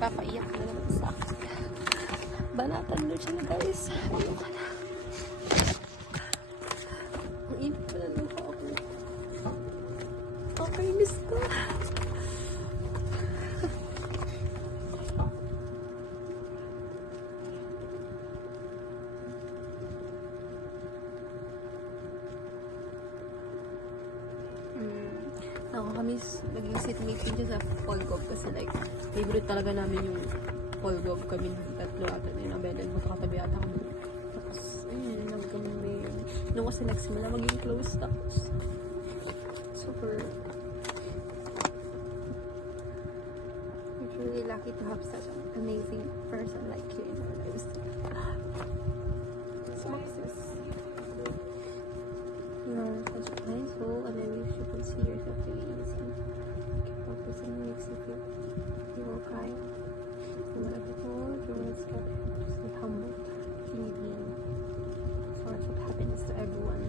Papaiyak na naman sa akin. Banatan mo siya na guys. Ano ka na? Ang init pa na luha ako. Okay, miss ko. Nakakamiss naging seatmate din siya sa Polgov kasi like favorite talaga namin yung Polgov kami tatlo ata na yun ang belan magkakatabi ata kami tapos ayun nagkamay nung kasi nagsimula maging close tapos super we're really lucky to have such an amazing person like you in our lives. Success. You are such a nice soul, and I wish you could see yourself doing easy. Focusing makes you feel you will cry. No matter all your words get just be humble. You mean source of happiness to everyone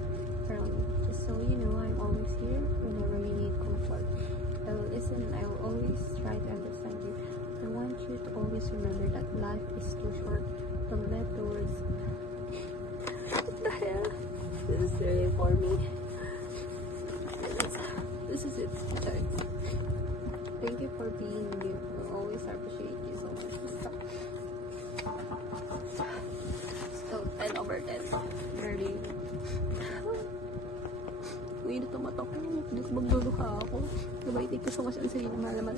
around you. Just so you know, I'm always here whenever you need comfort. I will listen and I will always try to understand you. I want you to always remember that life is too short. Don't let the words. What the hell? This is really for me. This is it. Sorry. Thank you for being you. I'll always appreciate you so much. Still 10 over 10. Very. Uy, ito mata ko. Hindi ko magluluha ako. Diba, thank you so much. Ang sarili, mahal naman.